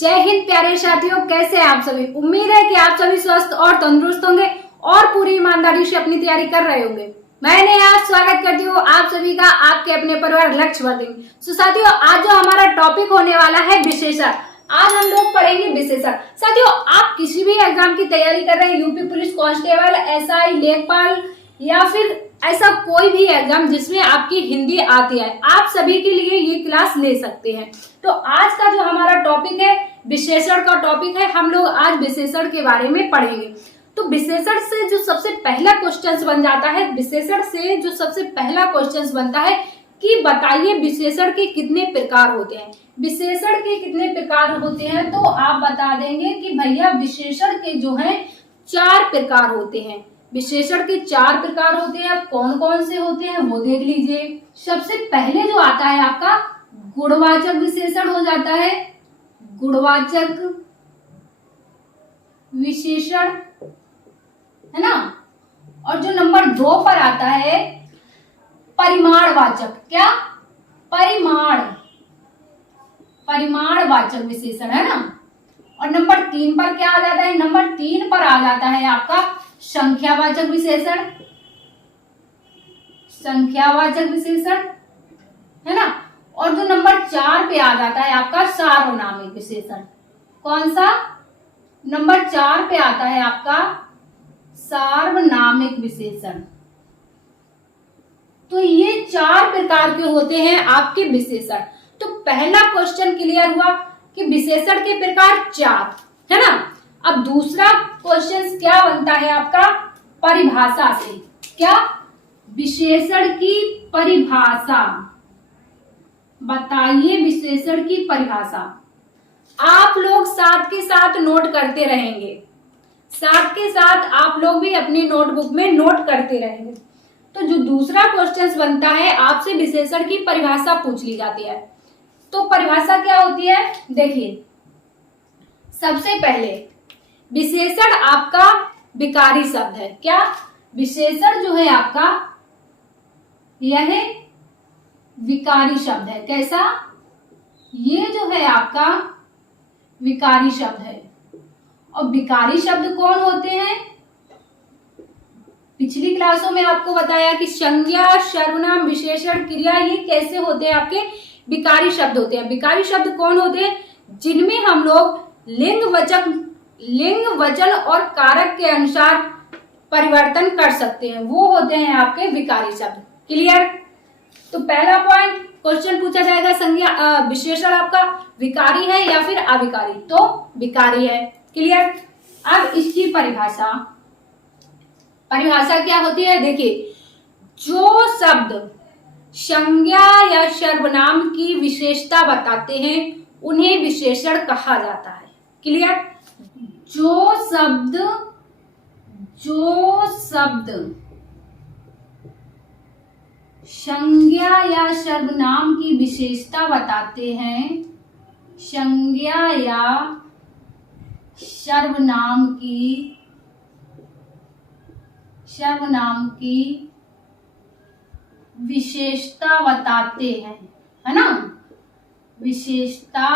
जय हिंद प्यारे साथियों, कैसे हैं आप सभी। उम्मीद है कि आप सभी स्वस्थ और तंदुरुस्त होंगे और पूरी ईमानदारी से अपनी तैयारी कर रहे होंगे। मैंने आज स्वागत करती हूँ आप सभी का आपके अपने परिवार लक्ष्यवर्धन। तो साथियों, आज जो हमारा टॉपिक होने वाला है विशेषण। आज हम लोग पढ़ेंगे विशेषण। साथियों, आप किसी भी एग्जाम की तैयारी कर रहे हैं, यूपी पुलिस कांस्टेबल, एसआई, लेखपाल या फिर ऐसा कोई भी एग्जाम जिसमें आपकी हिंदी आती है, आप सभी के लिए ये क्लास ले सकते हैं। तो आज का जो हमारा टॉपिक है विशेषण का टॉपिक है। हम लोग आज विशेषण के बारे में पढ़ेंगे। तो विशेषण से जो सबसे पहला क्वेश्चन बन जाता है, विशेषण से जो सबसे पहला क्वेश्चन बनता है कि बताइए विशेषण के कितने प्रकार होते हैं। विशेषण के कितने प्रकार होते हैं, तो आप बता देंगे कि भैया विशेषण के जो है 4 प्रकार होते हैं। विशेषण के 4 प्रकार होते हैं। अब कौन कौन से होते हैं वो देख लीजिए। सबसे पहले जो आता है आपका गुणवाचक विशेषण हो जाता है, गुणवाचक विशेषण, है ना। और जो नंबर 2 पर आता है परिमाणवाचक, क्या परिमाणवाचक विशेषण, है ना। और नंबर 3 पर क्या आ जाता है, नंबर 3 पर आ जाता है आपका संख्यावाचक विशेषण, संख्यावाचक विशेषण, है ना। और जो नंबर 4 पे आ जाता है आपका सार्वनामिक विशेषण। कौन सा? नंबर 4 पे आता है आपका सार्वनामिक विशेषण। तो ये 4 प्रकार के होते हैं आपके विशेषण। तो पहला क्वेश्चन क्लियर हुआ कि विशेषण के प्रकार 4, है ना। अब दूसरा क्वेश्चन क्या बनता है आपका परिभाषा से। क्या? विशेषण की परिभाषा। बताइए विशेषण की परिभाषा। आप लोग साथ के साथ नोट करते रहेंगे, साथ के साथ आप लोग भी अपनी नोटबुक में नोट करते रहेंगे। तो जो दूसरा क्वेश्चन बनता है आपसे विशेषण की परिभाषा पूछ ली जाती है। तो परिभाषा क्या होती है, देखिए। सबसे पहले विशेषण आपका विकारी शब्द है। क्या? विशेषण जो है आपका यह विकारी शब्द है। कैसा? ये जो है आपका विकारी शब्द है। और विकारी शब्द कौन होते हैं? पिछली क्लासों में आपको बताया कि संज्ञा, सर्वनाम, विशेषण, क्रिया, ये कैसे होते हैं आपके विकारी शब्द होते हैं। विकारी शब्द कौन होते हैं? जिनमें हम लोग लिंग, वचन और कारक के अनुसार परिवर्तन कर सकते हैं, वो होते हैं आपके विकारी शब्द। क्लियर? तो पहला पॉइंट क्वेश्चन पूछा जाएगा, संज्ञा विशेषण आपका विकारी है या फिर अविकारी, तो विकारी है। क्लियर? अब इसकी परिभाषा क्या होती है, देखिए। जो शब्द संज्ञा या सर्वनाम की विशेषता बताते हैं उन्हें विशेषण कहा जाता है। क्लियर? जो शब्द संज्ञा या सर्वनाम की विशेषता बताते हैं, संज्ञा या सर्वनाम की विशेषता बताते हैं, है ना। विशेषता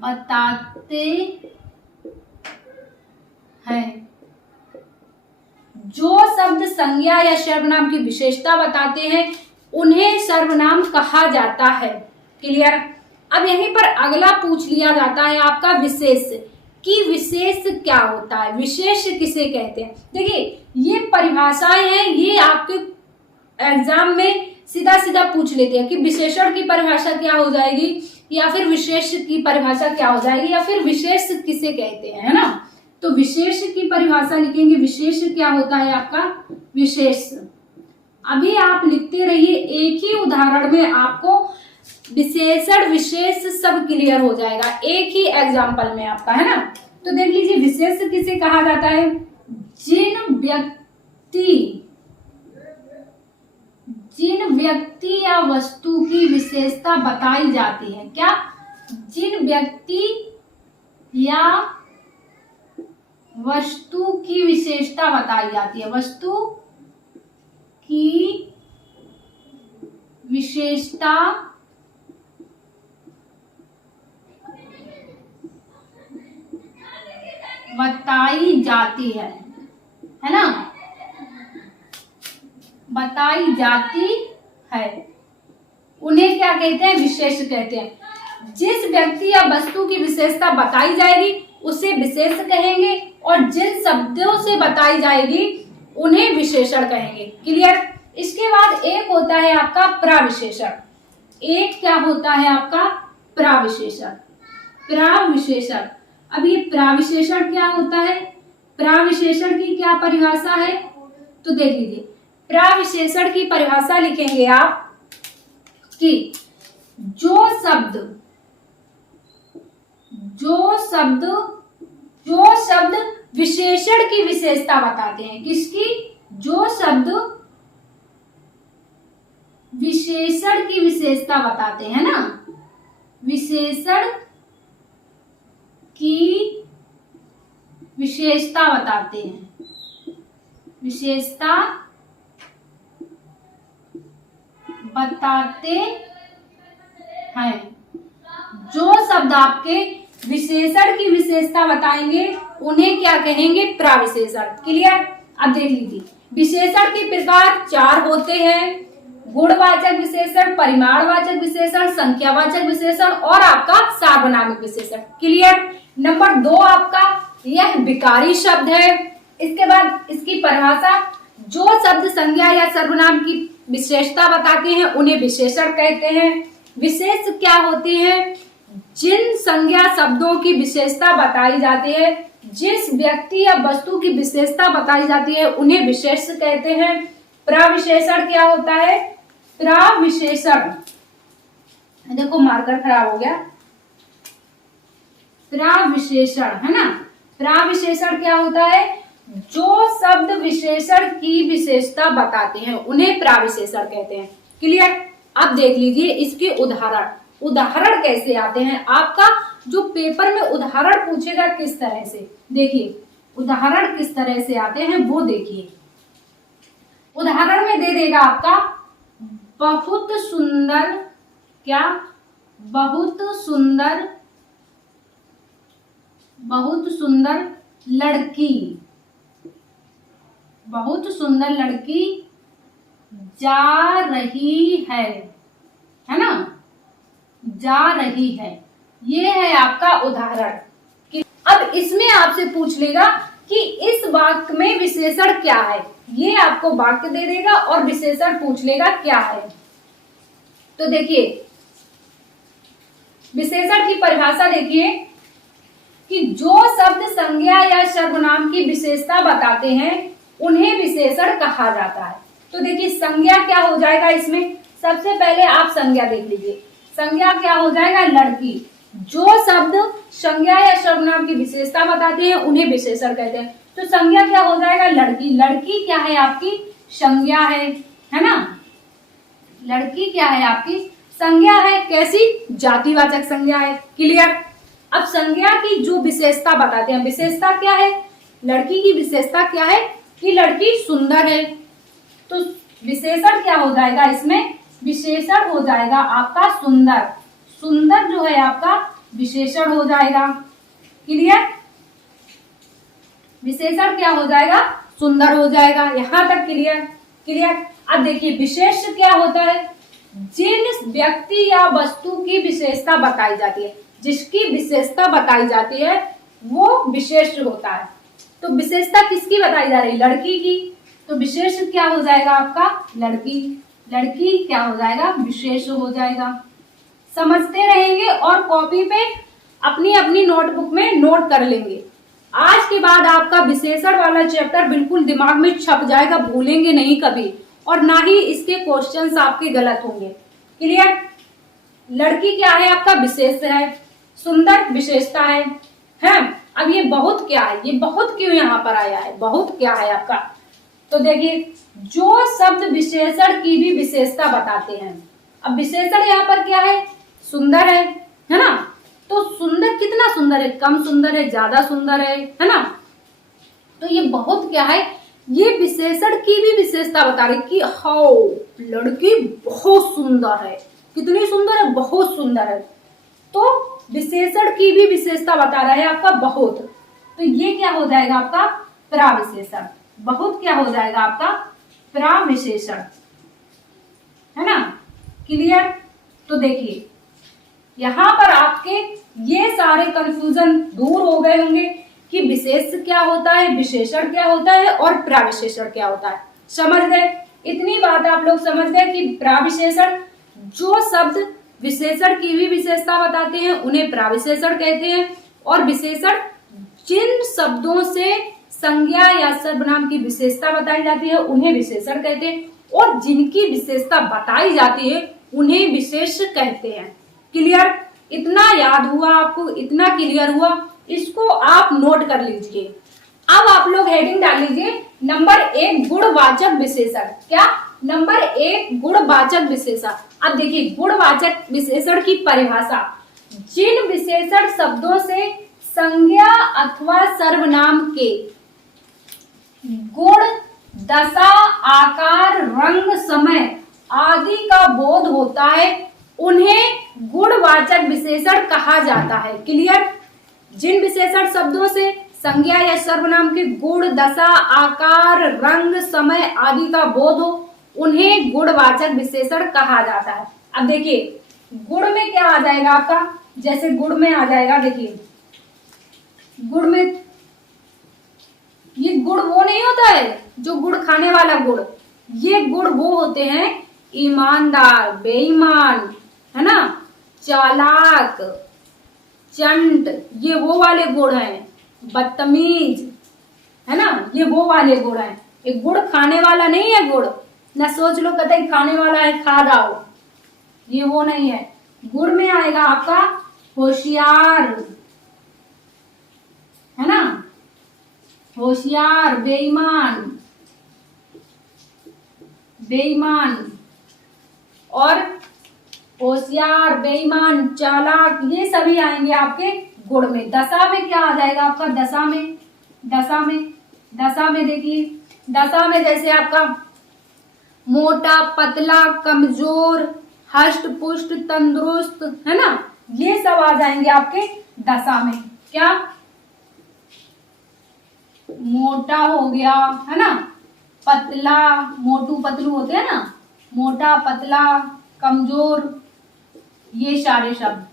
बताते हैं। जो शब्द संज्ञा या सर्वनाम की विशेषता बताते हैं उन्हें सर्वनाम कहा जाता है। क्लियर? अब यहीं पर अगला पूछ लिया जाता है आपका विशेष कि विशेष क्या होता है, विशेष किसे कहते हैं। देखिए, ये परिभाषाएं हैं, ये आपके एग्जाम में सीधा सीधा पूछ लेते हैं कि विशेषण की परिभाषा क्या हो जाएगी, या फिर विशेष की परिभाषा क्या हो जाएगी, या फिर विशेष किसे कहते हैं, है ना। तो विशेष की परिभाषा लिखेंगे। विशेष क्या होता है आपका? विशेष। अभी आप लिखते रहिए, एक ही उदाहरण में आपको विशेषण विशेष सब क्लियर हो जाएगा, एक ही एग्जाम्पल में आपका, है ना। तो देख लीजिए, विशेष किसे कहा जाता है? जिन व्यक्ति या वस्तु की विशेषता बताई जाती है। क्या? जिन व्यक्ति या वस्तु की विशेषता बताई जाती है, वस्तु की विशेषता बताई जाती है ना, बताई जाती है, उन्हें क्या कहते हैं? विशेष कहते हैं। जिस व्यक्ति या वस्तु की विशेषता बताई जाएगी उसे विशेष कहेंगे, और जिन शब्दों से बताई जाएगी उन्हें विशेषण कहेंगे। क्लियर? इसके बाद एक होता है आपका प्रविशेषण। एक क्या होता है आपका? प्रविशेषण। प्रविशेषण। अब ये प्रविशेषण क्या होता है? प्रविशेषण की क्या परिभाषा है? तो देख लीजिए, प्रविशेषण की परिभाषा लिखेंगे आप कि जो शब्द विशेषण की विशेषता बताते हैं। किसकी? जो शब्द विशेषण की विशेषता बताते हैं ना, विशेषण की विशेषता बताते हैं, विशेषता बताते हैं। जो शब्द आपके विशेषण की विशेषता बताएंगे उन्हें क्या कहेंगे? प्रविशेषण। क्लियर? अब देख लीजिए, विशेषण के प्रकार 4 होते हैं। गुणवाचक विशेषण, परिमाणवाचक विशेषण, संख्यावाचक विशेषण और आपका सार्वनामिक विशेषण। क्लियर? नंबर 2 आपका यह विकारी शब्द है। इसके बाद इसकी परिभाषा, जो शब्द संज्ञा या सर्वनाम की विशेषता बताते हैं उन्हें विशेषण कहते हैं। विशेष क्या होती है? जिन संज्ञा शब्दों की विशेषता बताई जाती है, जिस व्यक्ति या वस्तु की विशेषता बताई जाती है उन्हें विशेष कहते हैं। प्रविशेषण क्या होता है? प्रविशेषण, देखो मार्कर खराब हो गया, प्रविशेषण है ना। प्रविशेषण क्या होता है? जो शब्द विशेषण की विशेषता बताते हैं उन्हें प्रविशेषण कहते हैं। क्लियर? अब देख लीजिए इसके उदाहरण। उदाहरण कैसे आते हैं? आपका जो पेपर में उदाहरण पूछेगा किस तरह से, देखिए उदाहरण किस तरह से आते हैं वो देखिए। उदाहरण में दे देगा आपका बहुत सुंदर, क्या? बहुत सुंदर, बहुत सुंदर लड़की, बहुत सुंदर लड़की जा रही है ना, जा रही है। ये है आपका उदाहरण। अब इसमें आपसे पूछ लेगा कि इस वाक्य में विशेषण क्या है। ये आपको वाक्य दे देगा और विशेषण पूछ लेगा क्या है। तो देखिए विशेषण की परिभाषा देखिए कि जो शब्द संज्ञा या सर्वनाम की विशेषता बताते हैं उन्हें विशेषण कहा जाता है। तो देखिए संज्ञा क्या हो जाएगा इसमें? सबसे पहले आप संज्ञा देख लीजिए। संज्ञा क्या हो जाएगा? लड़की। जो शब्द संज्ञा या सर्वनाम की विशेषता बताते हैं उन्हें विशेषण कहते हैं। तो संज्ञा क्या हो जाएगा? लड़की। लड़की क्या है आपकी? संज्ञा है ना। लड़की क्या है आपकी? संज्ञा है। कैसी? जातिवाचक संज्ञा है। क्लियर? अब संज्ञा की जो विशेषता बताते हैं, विशेषता क्या है? लड़की की विशेषता क्या है? कि लड़की सुंदर है। तो विशेषण क्या हो जाएगा इसमें? विशेषण हो जाएगा आपका सुंदर। सुंदर जो है आपका विशेषण हो जाएगा। क्लियर? विशेषण क्या हो जाएगा? सुंदर हो जाएगा। यहां तक क्लियर? क्लियर? अब देखिए विशेष क्या होता है? जिन व्यक्ति या वस्तु की विशेषता बताई जाती है, जिसकी विशेषता बताई जाती है वो विशेष होता है। तो विशेषता किसकी बताई जा रही है? लड़की की। तो विशेष क्या हो जाएगा आपका? लड़की। लड़की क्या हो जाएगा? विशेष हो जाएगा। समझते रहेंगे और कॉपी पे अपनी अपनी नोटबुक में नोट कर लेंगे। आज के बाद आपका विशेषण वाला चैप्टर बिल्कुल दिमाग में छप जाएगा, भूलेंगे नहीं कभी, और ना ही इसके क्वेश्चंस आपके गलत होंगे। क्लियर? लड़की क्या है आपका? विशेष है। सुंदर विशेषता है। अब ये बहुत क्या है? ये बहुत क्यों यहाँ पर आया है? बहुत क्या है आपका? तो देखिए जो शब्द विशेषण की भी विशेषता बताते हैं। अब विशेषण यहाँ पर क्या है? सुंदर है ना। तो सुंदर कितना सुंदर है? कम सुंदर है, ज्यादा सुंदर है ना। तो ये बहुत क्या है? ये विशेषण की भी विशेषता बता रही कि हाँ लड़की बहुत सुंदर है। कितनी सुंदर है? बहुत सुंदर है। तो विशेषण की भी विशेषता बता रहा है आपका बहुत। तो ये क्या हो जाएगा आपका प्राविशेषण। बहुत क्या हो जाएगा आपका प्राविशेषण, है ना। क्लियर। तो देखिए यहां पर आपके ये सारे कंफ्यूजन दूर हो गए होंगे कि विशेष क्या होता है, विशेषण क्या होता है और प्राविशेषण क्या होता है। समझ गए। इतनी बात आप लोग समझ गए कि प्राविशेषण जो शब्द विशेषण की भी विशेषता बताते हैं उन्हें प्राविशेषण कहते हैं, और विशेषण जिन शब्दों से संज्ञा या सर्वनाम की विशेषता बताई जाती है उन्हें विशेषण कहते हैं, और जिनकी विशेषता बताई जाती है उन्हें विशेष कहते हैं। क्लियर। इतना याद हुआ आपको, इतना क्लियर हुआ, इसको आप नोट कर लीजिए। अब आप लोग हेडिंग डाल लीजिए नंबर 1 गुणवाचक विशेषण। क्या? नंबर 1 गुणवाचक विशेषण। अब देखिए गुणवाचक विशेषण की परिभाषा, जिन विशेषण शब्दों से संज्ञा अथवा सर्वनाम के गुण, दशा, आकार, रंग, समय आदि का बोध होता है उन्हें गुणवाचक विशेषण कहा जाता है। क्लियर। जिन विशेषण शब्दों से संज्ञा या सर्वनाम के गुण, दशा, आकार, रंग, समय आदि का बोध हो उन्हें गुणवाचक विशेषण कहा जाता है। अब देखिए गुण में क्या आ जाएगा आपका, जैसे गुण में आ जाएगा, देखिए गुण में ये गुण वो नहीं होता है जो गुड़ खाने वाला गुड़, ये गुण वो होते हैं ईमानदार, बेईमान, है ना, चालाक, चंट, ये वो वाले गुण हैं, बदतमीज, है ना, ये वो वाले गुण हैं। एक गुड़ खाने वाला नहीं है गुड़, ना सोच लो कतई खाने वाला है खा जाओ, ये वो नहीं है। गुड़ में आएगा आपका होशियार, है ना, होशियार, बेईमान, बेईमान, और होशियार, बेईमान, चालाक, ये सभी आएंगे आपके गुण में। दशा में क्या आ जाएगा आपका, दशा में, दशा में देखिए, दशा में जैसे आपका मोटा, पतला, कमजोर, हष्ट पुष्ट, तंदुरुस्त, है ना, ये सब आ जाएंगे आपके दशा में। क्या? मोटा हो गया, है ना, पतला, मोटू पतलू होते हैं ना, मोटा, पतला, कमजोर, ये सारे शब्द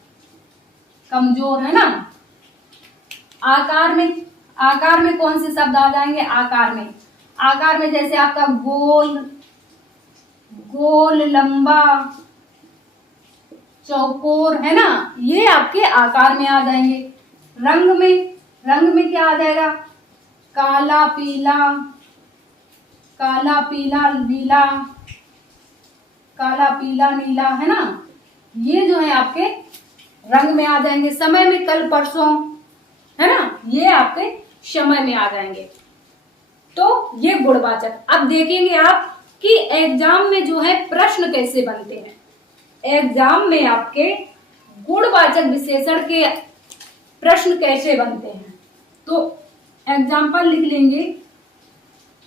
कमजोर, है ना। आकार में कौन से शब्द आ जाएंगे, आकार में जैसे आपका गोल, लंबा, चौकोर, है ना, ये आपके आकार में आ जाएंगे। रंग में क्या आ जाएगा, काला, पीला, नीला, काला, पीला, नीला, है ना, ये जो है आपके रंग में आ जाएंगे। समय में कल परसों, है ना, ये आपके समय में आ जाएंगे। तो ये गुणवाचक। अब देखेंगे आप कि एग्जाम में जो है प्रश्न कैसे बनते हैं। एग्जाम में आपके गुणवाचक विशेषण के प्रश्न कैसे बनते हैं, तो एग्जाम्पल लिख लेंगे।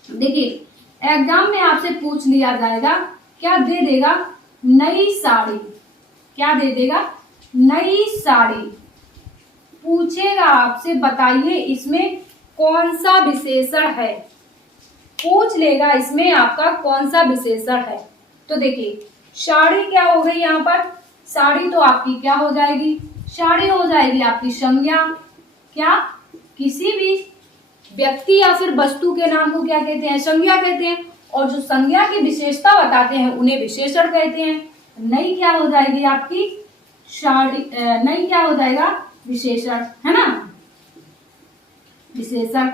देखिए एग्जाम में आपसे पूछ लिया जाएगा, क्या दे देगा, नई साड़ी, क्या दे देगा, नई साड़ी। पूछेगा आपसे बताइए इसमें कौन सा विशेषण है, पूछ लेगा इसमें आपका कौन सा विशेषण है। तो देखिए साड़ी क्या हो गई, यहाँ पर साड़ी तो आपकी क्या हो जाएगी, साड़ी हो जाएगी आपकी संज्ञा। क्या? किसी भी व्यक्ति या फिर वस्तु के नाम को क्या कहते हैं, संज्ञा कहते हैं, और जो संज्ञा की विशेषता बताते हैं उन्हें विशेषण कहते हैं। नई क्या हो जाएगी आपकी साड़ी, नई क्या हो जाएगा, विशेषण, है ना, विशेषण।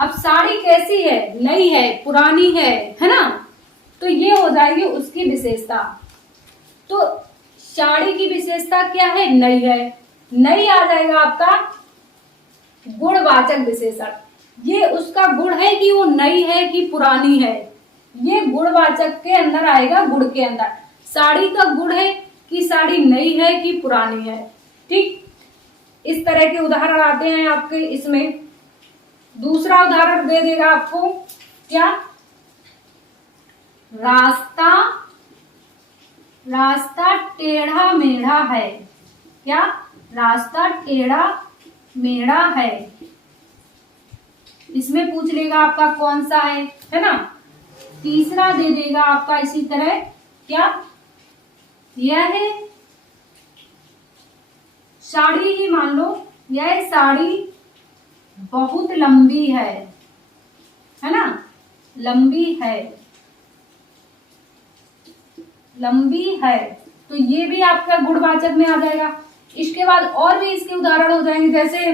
अब साड़ी कैसी है, नई है, पुरानी है ना, तो ये हो जाएगी उसकी विशेषता। तो साड़ी की विशेषता क्या है, नई है, नई आ जाएगा आपका गुणवाचक विशेषण। ये उसका गुण है कि वो नई है कि पुरानी है, ये गुणवाचक के अंदर आएगा, गुण के अंदर। साड़ी का गुण है कि साड़ी नई है कि पुरानी है। ठीक, इस तरह के उदाहरण आते हैं आपके इसमें। दूसरा उदाहरण दे देगा आपको, क्या, रास्ता टेढ़ा मेढ़ा है। क्या? रास्ता टेढ़ा मेढ़ा है। इसमें पूछ लेगा आपका कौन सा है ना। तीसरा दे देगा आपका इसी तरह, क्या यह है साड़ी ही मान लो, यह साड़ी बहुत लंबी है ना, लंबी है, लंबी है, तो ये भी आपका गुणवाचक में आ जाएगा। इसके बाद और भी इसके उदाहरण हो जाएंगे, जैसे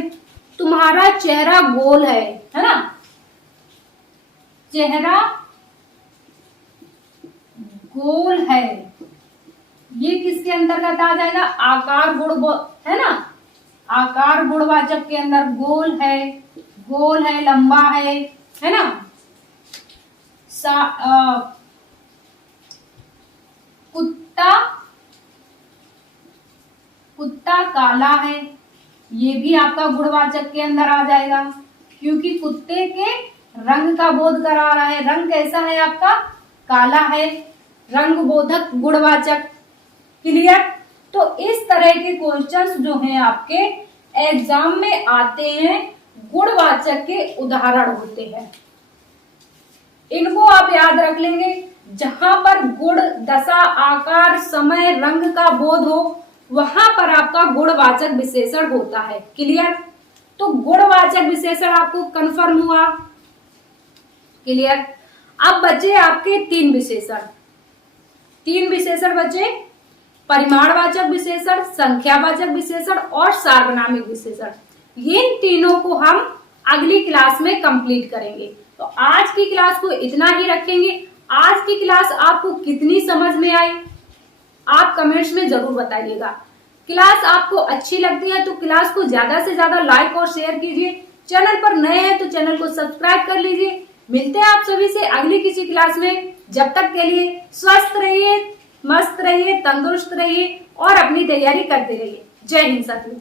तुम्हारा चेहरा गोल है ना, चेहरा गोल है, ये किसके अंतर्गत आ जाएगा, आकार गुण है ना, आकार गुणवाचक के अंदर गोल है, लंबा है ना। कुत्ता काला है, ये भी आपका गुणवाचक के अंदर आ जाएगा, क्योंकि कुत्ते के रंग का बोध करा रहा है। रंग कैसा है आपका, काला है, रंग बोधक गुणवाचक। क्लियर। तो इस तरह के क्वेश्चंस जो हैं आपके एग्जाम में आते हैं, गुणवाचक के उदाहरण होते हैं, इनको आप याद रख लेंगे। जहां पर गुण, दशा, आकार, समय, रंग का बोध हो, वहां पर आपका गुणवाचक विशेषण होता है। क्लियर। तो गुणवाचक विशेषण आपको कंफर्म हुआ। क्लियर। अब बचे आपके तीन विशेषण बचे, परिमाणवाचक विशेषण, संख्यावाचक विशेषण और सार्वनामिक विशेषण। इन तीनों को हम अगली क्लास में कंप्लीट करेंगे। तो आज की क्लास को इतना ही रखेंगे। आज की क्लास आपको कितनी समझ में आई, आप कमेंट्स में जरूर बताइएगा। क्लास आपको अच्छी लगती है तो क्लास को ज्यादा से ज्यादा लाइक और शेयर कीजिए। चैनल पर नए हैं तो चैनल को सब्सक्राइब कर लीजिए। मिलते हैं आप सभी से अगली किसी क्लास में। जब तक के लिए स्वस्थ रहिए, मस्त रहिए, तंदुरुस्त रहिए और अपनी तैयारी करते रहिए। जय हिंद साथियों।